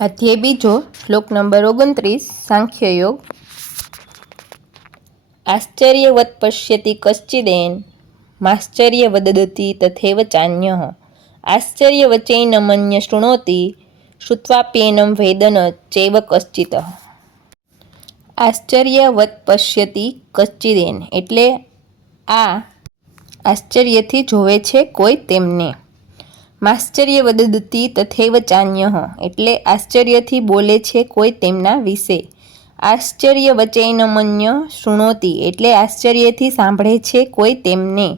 अध्याय बीजो श्लोक नंबर 29 सांख्ययोग। आश्चर्यवत् पश्यति कश्चिदेन माश्चर्य वदति तथैव चान्यः आश्चर्यवचैन मन्य शृणोति श्रुत्वाप्येनं वेद न चैव कश्चित्। आश्चर्यवत् पश्यति कश्चिदेन એટલે આ આશ્ચર્યથી જોવે છે કોઈ તેમને। માશ્ચર્ય વદતિ તથૈવ ચાન્યઃ એટલે આશ્ચર્યથી બોલે છે કોઈ તેમના વિશે। આશ્ચર્ય વચૈન મન્ય શૃણોતિ એટલે આશ્ચર્યથી સાંભળે છે કોઈ તેમને।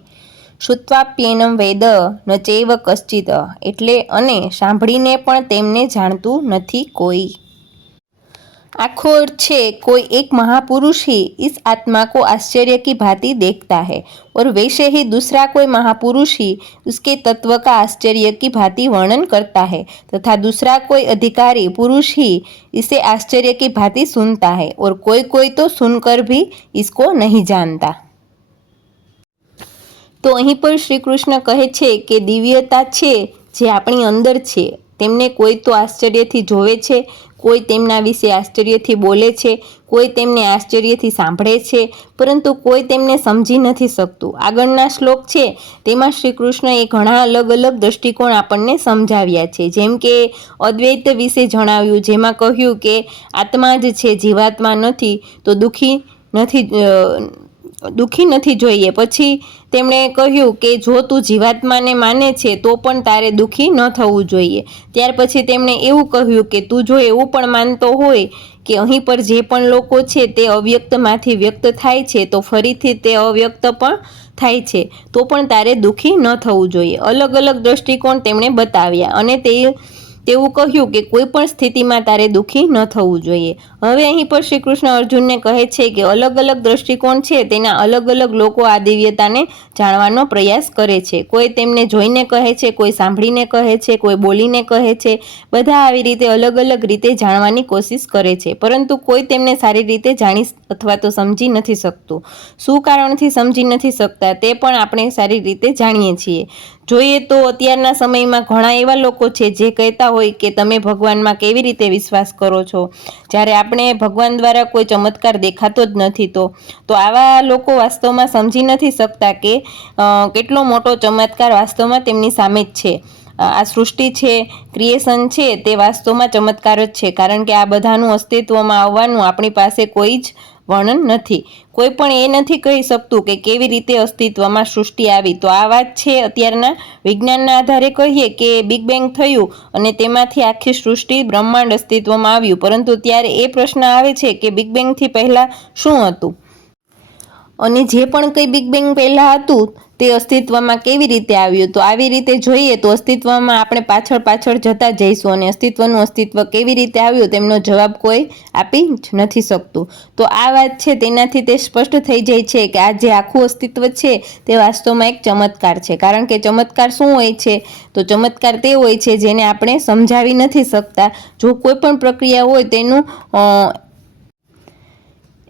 શ્રુત્વાપ્યેનમ વેદ ન ચૈવ કશ્ચિત એટલે અને સાંભળીને પણ તેમને જાણતું નથી કોઈ। आखो छे कोई एक महापुरुष ही इस आत्मा को आश्चर्य की भांति देखता है और वैसे ही दूसरा कोई महापुरुष ही उसके तत्व का आश्चर्य की भांति वर्णन करता है तथा दूसरा कोई अधिकारी पुरुष ही इसे आश्चर्य की भांति सुनता है और कोई कोई तो सुनकर भी इसको नहीं जानता। तो अहीं पर श्री कृष्ण कहे छे के दिव्यता छे जे आपणी अंदर छे तेमने कोई तो आश्चर्यथी जोवे छे, कोई तेमना विषे आश्चर्यथी बोले छे, कोई तेमने आश्चर्यथी सांभळे छे, परंतु कोई तेमने समझी नथी शकतुं। आगळना श्लोक छे तेमां श्री कृष्णए घणा अलग अलग दृष्टिकोण आपणने समजाव्या छे। जेम के अद्वैत विषे जणाव्युं, जेमां कह्युं के आत्मा ज छे, जीवात्मा नथी, तो दुखी नहीं जोईए। पछी तेमणे कह्युं के जो तू जीवात्माने माने छे तो पण तारे दुखी न थवुं जोईए। त्यार पछी तेमणे एवुं कह्युं के तू जो एवुं पण मानतो होय के अहीं पर जे पण लोको छे ते अव्यक्तमांथी व्यक्त थाय छे तो फरीथी ते अव्यक्त पण थाय छे तो पण तारे दुखी न थवुं जोईए। अलग अलग दृष्टिकोण तेमणे बताव्या अने तेवुं कह्युं के कोई पण स्थितिमां तारे दुखी न थवुं जोईए। हवे अहीं पर श्री कृष्ण अर्जुनने कहे छे के अलग अलग दृष्टिकोण छे तेना अलग अलग लोको आ दिव्यताने जाणवानो प्रयास करे छे। कोई तेमने जोईने कहे छे, कोई सांभळीने कहे छे, कोई बोलीने कहे छे, बधा आवी रीते अलग अलग रीते जाणवानी कोशिश करे छे, परंतु कोई तेमने सारी रीते जाणी अथवा तो समजी नथी शकतुं। शुं कारणथी समजी नथी शकता ते पण आपणे सारी रीते जाणीए छीए। જોઈએ તો અત્યારના સમયમાં ઘણા એવા લોકો છે જે કહેતા હોય કે તમે ભગવાનમાં કેવી રીતે વિશ્વાસ કરો છો, જ્યારે આપણે ભગવાન દ્વારા કોઈ ચમત્કાર દેખાતો જ નથી। તો આવા લોકો વાસ્તવમાં સમજી નથી શકતા કે કેટલો મોટો ચમત્કાર વાસ્તવમાં તેમની સામે જ છે। આ સૃષ્ટિ છે, ક્રિએશન છે તે વાસ્તવમાં ચમત્કાર જ છે, કારણ કે આ બધાનું અસ્તિત્વમાં આવવાનું આપણી પાસે કોઈ જ વર્ણન નથી। કોઈ પણ એ નથી કહી શકતું કે કેવી રીતે અસ્તિત્વમાં સૃષ્ટિ આવી। તો આ વાત છે અત્યારના વિજ્ઞાનના આધારે કહીએ કે બિગ બેંગ થયું અને તેમાંથી આખી સૃષ્ટિ બ્રહ્માંડ અસ્તિત્વમાં આવ્યું, પરંતુ ત્યારે એ પ્રશ્ન આવે છે કે બિગ બેંગથી પહેલા શું હતું અને જે પણ કંઈ બિગ બેંગ પહેલા હતું તે અસ્તિત્વમાં કેવી રીતે આવ્યું। તો આવી રીતે જોઈએ તો અસ્તિત્વમાં આપણે પાછળ પાછળ જતા જઈશું અને અસ્તિત્વનું અસ્તિત્વ કેવી રીતે આવ્યું તેમનો જવાબ કોઈ આપી જ નથી શકતું। તો આ વાત છે તેનાથી તે સ્પષ્ટ થઈ જાય છે કે આ જે આખું અસ્તિત્વ છે તે વાસ્તવમાં એક ચમત્કાર છે, કારણ કે ચમત્કાર શું હોય છે? તો ચમત્કાર તે હોય છે જેને આપણે સમજાવી નથી શકતા। જો કોઈ પણ પ્રક્રિયા હોય તેનું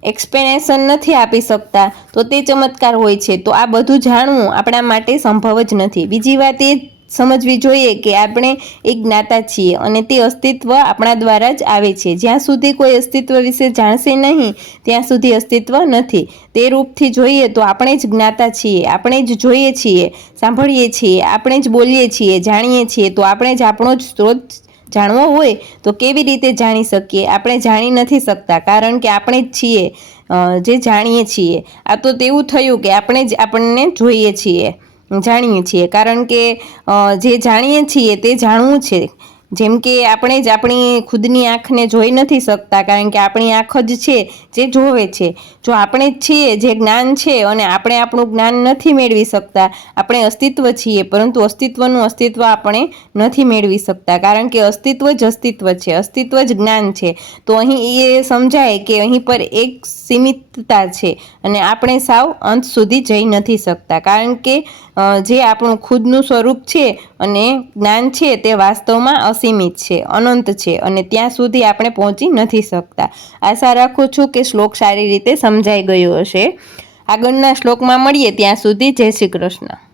एक्सप्लेनेशन नहीं आपी सकता तो ते चमत्कार होय छे। तो आ बधुं जाणवुं आपणा माटे संभव ज नथी। बीजी वात ए समजवी जोईए के आपणे एक ज्ञाता छीए अने ते अस्तित्व आपणा द्वारा ज आवे छे। ज्यां सुधी कोई अस्तित्व विषे जाणशे नहीं त्यां सुधी अस्तित्व नथी। ते रूपथी जोईए तो आपणे ज ज्ञाता छीए, आपणे ज जोईए छीए, सांभळीए छीए, आपणे ज बोलीए छीए, जाणीए छीए। तो आपणे ज आपणो ज स्रोत जाणवो होय तो केवी रीते जाणी सकीए? आपणे जाणी नथी सकता, कारण के आपणे ज छीए जे जाणीए छीए। आ तो तेवुं थयुं के आपणे ज आपणने जोईए छीए, जाणीए छीए, कारण के जे जाणीए छीए ते जाणवुं छे। जेम के आपणे ज आपणी खुदनी आँखने जोई नथी सकता, कारण के आपणी आँख ज छे जे जोवे छे। जो आपणे ज छीए जे ज्ञान छे अने आपणे आपणुं ज्ञान नथी मेळवी सकता, आपणे अस्तित्व छीए परंतु अस्तित्वनुं अस्तित्व आपणे नथी मेळवी सकता, कारण के अस्तित्व ज अस्तित्व छे, अस्तित्व ज ज्ञान छे। तो अहीं ए समजाय के अहीं पर एक सीमितता छे अने आपणे साव अंत सुधी जई नथी सकता, कारण के जे आपणुं खुदनुं स्वरूप छे अने ज्ञान छे ते वास्तवमां असीमित छे, अनंत छे अने त्यां सुधी आपणे पहोंची नथी सकता। आशा राखुं छुं के श्लोक सारी रीते समजाई गयो हशे। આગળના શ્લોકમાં મળીએ ત્યાં સુધી જય શ્રી કૃષ્ણ।